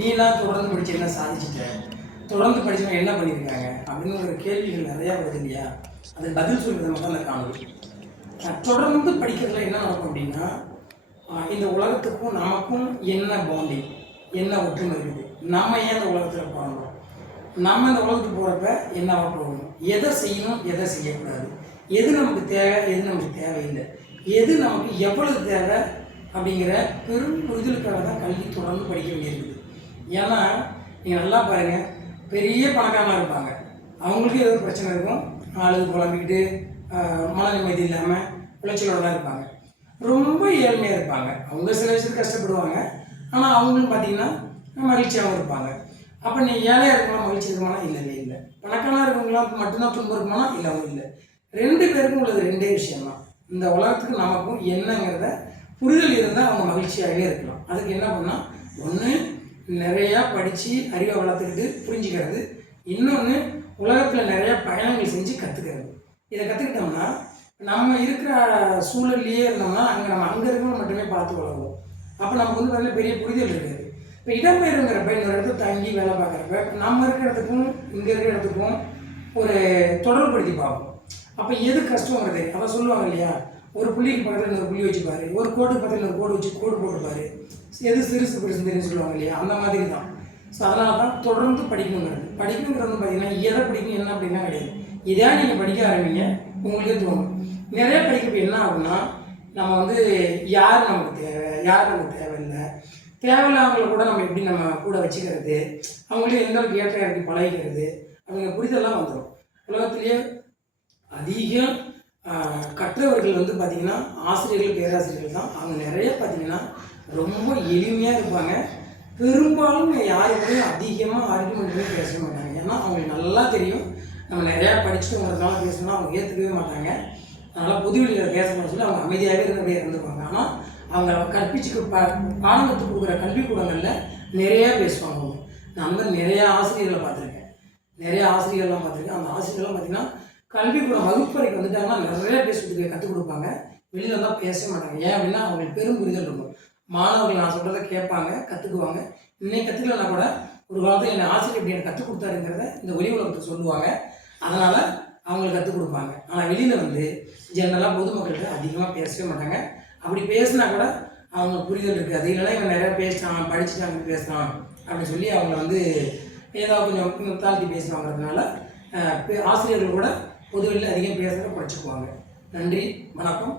நீலாம் தொடர்ந்து படிச்சு என்ன சாதிச்சிட்ட, தொடர்ந்து படிச்சவங்க என்ன பண்ணியிருக்காங்க அப்படின்னு ஒரு கேள்விகள் நிறையா வருது இல்லையா? அது பதில் சொல்கிறது மட்டும் அந்த காணொலி. தொடர்ந்து படிக்கிறதுல என்ன நடக்கும் அப்படின்னா, இந்த உலகத்துக்கும் நமக்கும் என்ன பாண்டிங், என்ன ஒற்றுமை இருக்குது, நம்ம ஏன் இந்த உலகத்தில் பிறந்தோம், நம்ம இந்த உலகத்துக்கு போகிறப்ப என்னவா போகணும், எதை செய்யணும் எதை செய்யக்கூடாது, எது நமக்கு தேவை எது நமக்கு தேவையில்லை, எது நமக்கு எவ்வளவு தேவை அப்படிங்கிற பெரும் புரிதலுக்காக தான் கல்வி தொடர்ந்து படிக்க வேண்டியிருக்குது. ஏன்னா நீங்கள் நல்லா பாருங்கள், பெரிய பணக்காரனாக இருப்பாங்க, அவங்களுக்கு ஏதோ பிரச்சனை இருக்கும், ஆளுக்கு புலம்பிக்கிட்டு மன நிம்மதி இல்லாமல் உளைச்சலோடு தான் இருப்பாங்க. ரொம்ப ஏழ்மையாக இருப்பாங்க, அவங்க சில விஷயத்துக்கு கஷ்டப்படுவாங்க, ஆனால் அவங்களும் பார்த்தீங்கன்னா மகிழ்ச்சியாகவும் இருப்பாங்க. அப்போ நீ ஏழையாக இருக்கலாம் மகிழ்ச்சி இருக்குமானா இல்லை. பணக்காரனாக இருக்கவங்களாம் மட்டும்தான் துன்பம் இருக்குமானா இல்லை, அவங்க இல்லை. ரெண்டு பேருக்கும் உள்ளது ரெண்டே விஷயம்தான். இந்த உலகத்துக்கு நமக்கும் என்னங்கிறத புரிதல் இருந்தால் அவங்க மகிழ்ச்சியாகவே இருக்கலாம். அதுக்கு என்ன பண்ணால், ஒன்று நிறையா படித்து அறிவை வளர்த்துக்கிட்டு புரிஞ்சுக்கிறது, இன்னொன்று உலகத்தில் நிறையா பயணங்கள் செஞ்சு கற்றுக்கிறது. இதை கற்றுக்கிட்டோம்னா நம்ம இருக்கிற சூழல்லையே இருந்தோம்னா அங்கே இருக்கிறவங்க மட்டுமே பார்த்து வளருவோம். அப்போ நமக்கு வந்து நல்ல பெரிய புரிதல் இருக்காது. இப்போ இடம்பெயருங்கிறப்ப இன்னொரு இடத்துல தங்கி வேலை பார்க்குறப்ப நம்ம இருக்கிற இடத்துக்கும் இங்கே இருக்கிற இடத்துக்கும் ஒரு தொடர்புபடுத்தி பார்ப்போம். அப்போ எது கஷ்டங்கிறது அதை சொல்லுவாங்க இல்லையா? ஒரு புள்ளிக்கு பக்கத்தில் இன்னொரு புள்ளி வச்சுப்பாரு, ஒரு கோடு பக்கத்தில் இன்னொரு கோடு வச்சு கோடு போட்டுப்பாரு, எது சிறுசு பெருசு தெரியும் சொல்லுவாங்க இல்லையா? அந்த மாதிரி தான். ஸோ அதனால தான் தொடர்ந்து படிக்கணுங்கிறது. படிக்கணுங்கிறது பார்த்தீங்கன்னா எதை படிக்கணும் என்ன அப்படின்னா கிடையாது. இதே நீங்கள் படிக்க ஆரம்பிங்க, உங்களுக்கே தோணும். நிறைய படிக்கப்போ என்ன ஆகும்னா, நம்ம வந்து யார் நமக்கு தேவை யார் நமக்கு தேவையில்லை, தேவையில்லாதவங்களை கூட நம்ம எப்படி நம்ம கூட வச்சுக்கிறது, அவங்களையும் எந்த அளவுக்கு ஏற்ற இறக்கி பழகிக்கிறது அப்படிங்கிற புரிதெல்லாம் வந்துடும். உலகத்திலேயே அதிகம் கற்றவர்கள் வந்து பார்த்திங்கன்னா ஆசிரியர்கள் பேராசிரியர்கள் தான். அவங்க நிறைய பார்த்திங்கன்னா ரொம்ப எளிமையாக இருப்பாங்க. பெரும்பாலும் யாருக்கும் அதிகமாக ஆர்குமெண்ட் பண்ணி பேச மாட்டாங்க. ஏன்னா அவங்களுக்கு நல்லா தெரியும் நம்ம நிறையா படிச்சுட்டுங்கிறதுனால பேசணும்னா அவங்க ஏற்றுக்கவே மாட்டாங்க. அதனால் பொதுவெளியில் பேசணும்னு சொல்லி அவங்க அமைதியாகவே இருந்தபடியே இருந்துப்பாங்க. ஆனால் அவங்க கற்பிச்சுக்கு பாடம் கற்றுக் கொடுக்குற கல்விக்கூடங்களில் நிறையா பேசுவாங்க. அவங்க நான் வந்து நிறையா ஆசிரியர்களை பார்த்துருக்கேன், நிறையா ஆசிரியர்கள்லாம் பார்த்துருக்கேன். அந்த ஆசிரியர்கள்லாம் பார்த்திங்கன்னா கல்விக்கூடம் வகுப்பறைக்கு வந்துட்டாங்கன்னா நிறைய பேசுறதுக்கு கற்றுக் கொடுப்பாங்க, வெளியில் வந்தால் பேச மாட்டாங்க. ஏன் அப்படின்னா அவங்களுக்கு பெரும் புரிதல் இருக்கும். மாணவர்கள் நான் சொல்கிறத கேட்பாங்க, கற்றுக்குவாங்க. இன்னைக்கு கற்றுக்கலன்னா கூட ஒரு காலத்தில் என்னை ஆசிரியர் எப்படி எனக்கு கற்றுக் கொடுத்தாருங்கிறத இந்த ஒளி உலகத்தை சொல்லுவாங்க. அதனால் அவங்களுக்கு கற்றுக் கொடுப்பாங்க. ஆனால் வெளியில் வந்து ஜெனரலாக பொதுமக்கள்கிட்ட அதிகமாக பேசவே மாட்டாங்க. அப்படி பேசினா கூட அவங்க புரிதல் இருக்காது. இல்லைன்னா இவன் நிறையா பேசினான் படிச்சுட்டாங்க பேசுகிறான் அப்படின்னு சொல்லி அவங்கள வந்து ஏதாவது கொஞ்சம் தாழ்த்தி பேசுவாங்கிறதுனால ஆசிரியர்கள் கூட பொதுவெளியில் அதிகம் பேசுகிறத குறைச்சிக்குவாங்க. நன்றி, வணக்கம்.